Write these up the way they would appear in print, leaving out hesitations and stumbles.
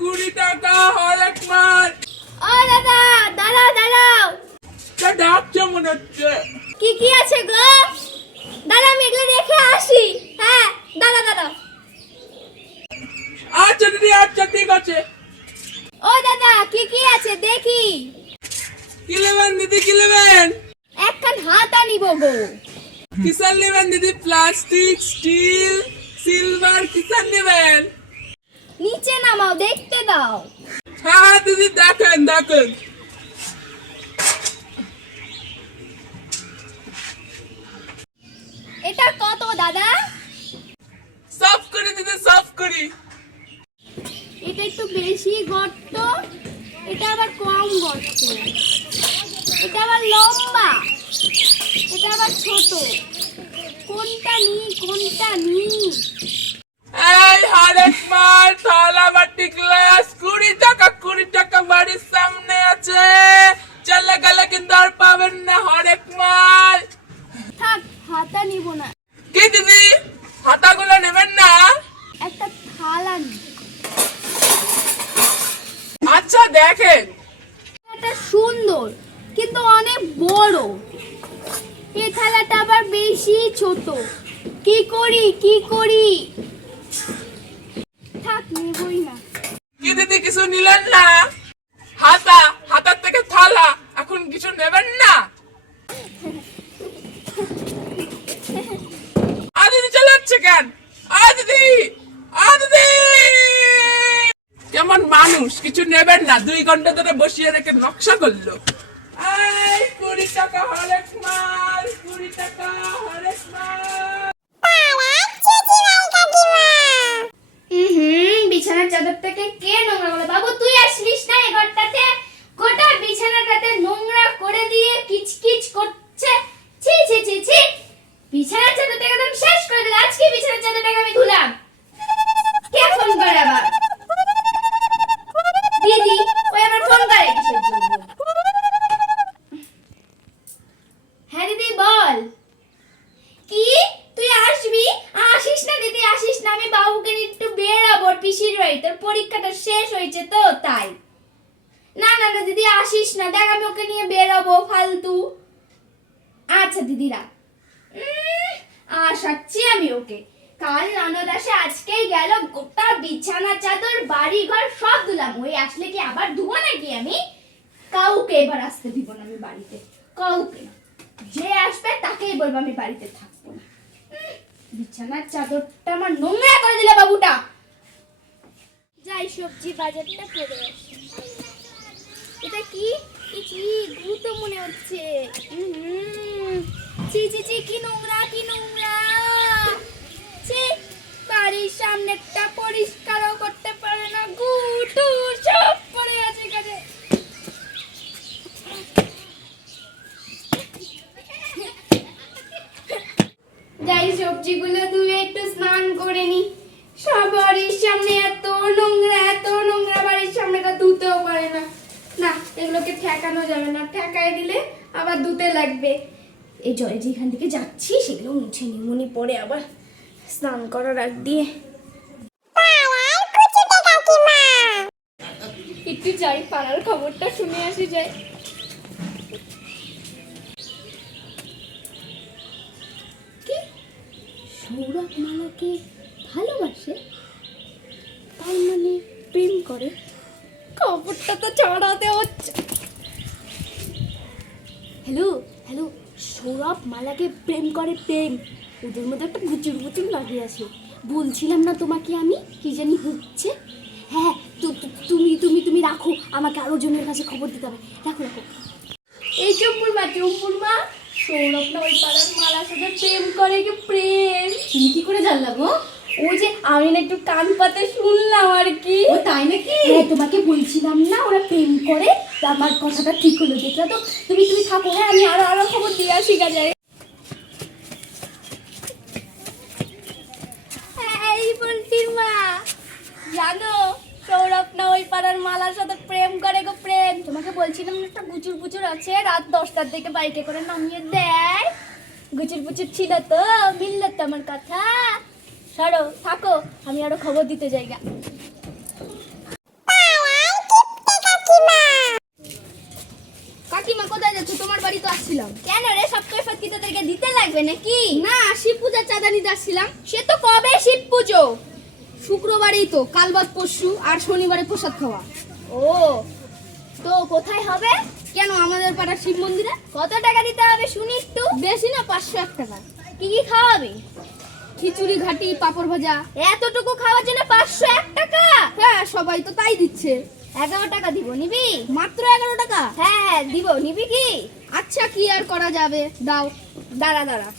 20 টাকা হরেক মাল। ও দাদা, দাঁড়াও দাঁড়াও। তা ডাকছে মনে হচ্ছে। কি কি আছে গো? দাঁড়া, আমি এগুলো রেখে আসি। হ্যাঁ, দাঁড়া দাঁড়াও। আচ্ছা দিদি, আচ্ছা ঠিক আছে। ও দাদা, কি কি আছে দেখি। কি নেবেন দিদি, কি নেবেন? একখান হাতা নিব গো। কিসের নেবেন দিদি? প্লাস্টিক, স্টিল, সিলভার, কিসের নেবেন? নিচে নামাও, দেখতে দাও। হ্যাঁ হ্যাঁ দিদি, দেখেন দেখেন। এটা কত দাদা? সাফ করি দিদি, সাফ করি। এটা একটু বেশি গর্ত, এটা আবার কম গর্ত। এটা আবার লম্বা, এটা আবার ছোট। কোনটা নি? এই হরেক মাল, থালা বাটি গ্লাস 20 টাকা, 20 টাকা বাড়ির সামনে আছে। চলে গেলে কিন্তু আর পাবেন না হরেক মাল। থাক, হাতা নিব না। কি দিদি, হাতাগুলো নেবেন না? একটা থালা নি। আচ্ছা দেখেন। এটা সুন্দর কিন্তু অনেক বড়। এই থালাটা আবার বেশি ছোট। কি করি? থাক, নেবই না। কি দিদি, কিছু নিলেন না? হাতার থেকে থালা, এখন কিছু নেবেন না? দিদি চলে যাচ্ছে কেন? দিদি, দিদি কেমন মানুষ, কিছু নেবেন না? 2 ঘন্টা ধরে বসিয়ে রেখে নকশা করলো। এই 20 টাকা হরেক মাল, 20 টাকা হরেক মাল। বিছানার চাদরটাকে কে নোংরা করলো? বাবু, তুই আসলিস না এই ঘরটাতে? গোটা বিছানাটাতে নোংরা করে দিয়ে কিচকিচ করছে। ছি ছি ছি ছি। বিছানার চাদরটাকে একদম শেষ করে দিল। আজকে বিছানার চাদরটাকে আমি ধুলাম। কে ফোন করে আবার? দিদি, ওই আবার ফোন করে কিসের জন্য? হ্যাঁ দিদি, বল। কি তুই আসবি? আসিস না দিদি, আসিস না। আমি বাবুকে নিয়ে একটু বেরাবো পিসির বাড়ি। তোর পরীক্ষাটা শেষ হয়েছে তো তাই। না না না দিদি, আসিস না। দেখ, আমি ওকে নিয়ে বেরাবো ফালতু। আচ্ছা দিদি, রাখ। আসাচ্ছি আমি ওকে। কাল ননদ আসে, আজকেই গেল। গোটা বিছানা চাদর বাড়ি ঘর সব ধুলাম। ওই আসলে কি আবার ধুবো নাকি আমি? কাউকে এবার আসতে দিব না আমি বাড়িতে। কাউকে না। যে আসবে তাকেই বলবো আমি বাড়িতে থাকবো না। বিছানার চাদরটা আমার নোংরা করে দিলে বাবুটা। যাই সবজি বাজারটা করে আসি। এটা কি? গু তো মনে হচ্ছে। ছি ছি ছি, কি নোংরা। ছি, বাড়ির সামনেটা পরিষ্কারও করতে পারে না। গু টু সব পড়ে আছে এখানে। যাই সবজিগুলো ধুয়ে একটু স্নান করে নি। সব বাড়ির সামনে এত নোংরা, বাড়ির সামনেটা ধুতেও পারে না। না, এগুলোকে ঠেকানো যাবে না। ঠেকায় দিলে আবার ধুতে লাগবে। এই জয় যেখান থেকে যাচ্ছি সেগুলো মুছে নিমুনি পরে আবার স্নান করার আগ দিয়ে। একটু যাই, পাড়ার খবরটা শুনে আসি যাই। কি? সৌরভ মালাকে ভালোবাসে? তার মানে প্রেম করে? খবরটা তো ছড়াতে হচ্ছে। হ্যালো, সৌরভ মালাকে প্রেম করে। ওদের মধ্যে একটা গুচুর লাগিয়ে আছে। বলছিলাম না তোমাকে আমি, কি জানি হচ্ছে। হ্যাঁ, তুমি রাখো, আমাকে আরো জনের কাছে খবর দিতে হবে। রাখো। এই চম্পুর মা, সৌরভ না ওই পাড়ার মালার সাথে প্রেম করে। কি প্রেম? তুমি কি করে জানলা গো? ওই যে আমি না একটু কান পাতে শুনলাম আর কি। ও তাই নাকি? হ্যাঁ, তোমাকে বলছিলাম না ওরা প্রেম করে। আমার কথাটা ঠিক হলো, দেখলা তো? তুমি থাকো। হ্যাঁ, আমি আরো খবর দিয়ে আসি কাজে। এই বলতির মা, জানো সৌরভ না ওই পাড়ার মালার সাথে প্রেম করে গো। প্রেম, তোমাকে বলছিলাম না একটা গুচুর আছে, রাত 10টার দিকে বাইকে করে নামিয়ে দেয়। গুচুর ছিল তো, মিলল তো আমার কথা। সরো, থাকো, আমি আরো খবর দিতে যাই গা। কেন রে, সব কৈফত কি তোদেরকে দিতে লাগবে নাকি? না, শিব পূজার চাঁদা নিতে আসছিলাম। সে তো কবে শিব পুজো? শুক্রবারেই তো, কাল বাদ পরশু, আর শনিবারে প্রসাদ খাওয়া। ও, তো কোথায় হবে? কেন, আমাদের পাড়ার শিব মন্দিরে। কত টাকা দিতে হবে শুনি একটু? বেশি না, 501 টাকা। কি কি খাওয়াবি? খিচুড়ি, ঘাটি, পাপড় ভাজা। এতটুকু খাওয়ার জন্য 501 টাকা? হ্যাঁ, সবাই তো তাই দিচ্ছে। 11 টাকা দিব, নিবি? মাত্র 11 টাকা? হ্যাঁ দিব, নিবি কি? আচ্ছা, কি আর করা যাবে, দাও। দাঁড়া দাঁড়া,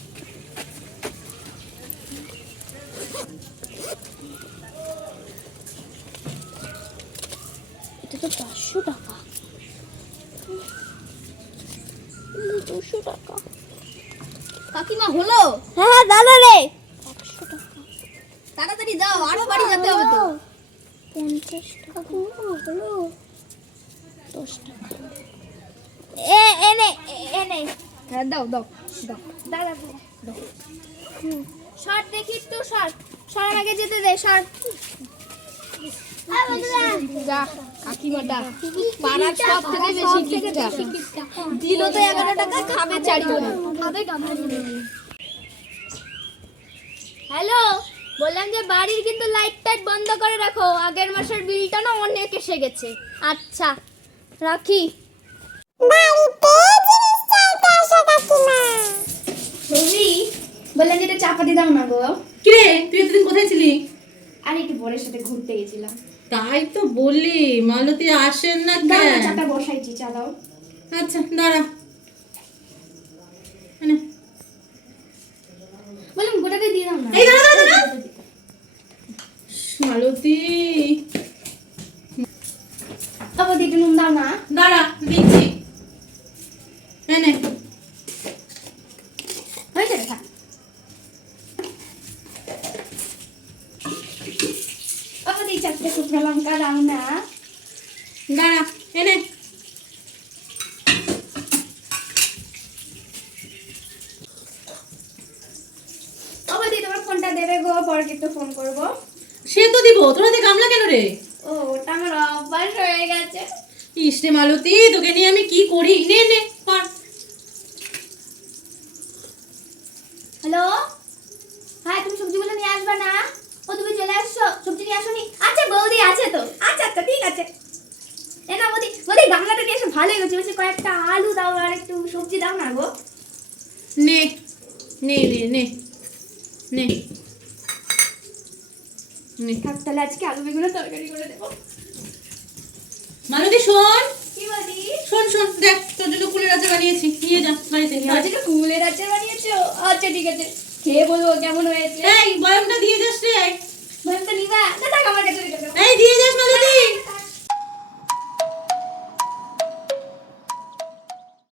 এটা তো 500 টাকা, 200 টাকা। কাকিমা হলো? হ্যাঁ দাদা রে, 100 টাকা। তাড়াতাড়ি দাও, আরো বাড়ি যেতে হবে তো। 50 টাকা হলো, 10 টাকা। এনে এনে, হ্যাঁ দাও দাও দাও, দাদা দাও। শর্ট দেখি তো, শর্ট শর্ট আগে যেতে দে, শর্ট। যা, কাকিমাটা পাড়ার সব থেকে বেশি কিপটা। দিল তো 11 টাকা, খাবে 4 টাকা। হ্যালো, বললাম যে বাড়ির কিন্তু লাইট টাইট বন্ধ করে রাখো, আগের মাসের বিলটা না অনেক এসে গেছে। আচ্ছা রাখি। বললাম যে এটা চাপাতি দাও না গো। কিরে, তুই এতদিন কোথায় ছিলি? আর একটু বরের সাথে ঘুরতে গেছিলাম। তাই তো বলি, মালতী আসেন না দাও না, কেন? চাটা বসাইছি, চা দাও। আচ্ছা দাঁড়া, মানে বললাম গোটাকে দিয়ে দাও না। এই দাঁড়া দাঁড়া দাঁড়া, মালতী বাবা দিতে নুন দাও না। দাঁড়া, দিচ্ছি। এনে হয়েছে রে, থাক। বাবা দি 4টে শুকনো লঙ্কা দাও না। দাঁড়া, এনে বাবা দি তোমার ফোনটা দেবে গো, পরে একটু ফোন করবো। সে তো দিব, তোর হাতে গামলা কেন রে? ও, ওটা আমার অভ্যাস হয়ে গেছে। ইসরে মালতী, তোকে নিয়ে আমি কি করি। নে নে কর। হ্যালো, হ্যাঁ তুমি সবজিগুলো নিয়ে আসবে না? ও তুমি চলে আসছো, সবজি নিয়ে আসোনি? আচ্ছা বৌদি আছে তো। আচ্ছা আচ্ছা ঠিক আছে। এ না বৌদি, বৌদি গামলাটা দিয়ে এসে ভালোই হচ্ছে, বেশি কয়েকটা আলু দাও আর একটু সবজি দাও না গো। নে নে নে নে নে নে। থাক তাহলে আজকে আলু বেগুনের তরকারি করে দেবো। মালতী শোন, কি বৌদি? শোন শোন, দেখ তোর জন্য কুলের আচার বানিয়েছি, নিয়ে যা বাড়িতে। আজকে কুলের আচার বানিয়েছো? আচ্ছা ঠিক আছে, খেয়ে বলবো কেমন হয়েছে। এই বয়ামটা দিয়ে যাস রে। ভাবতে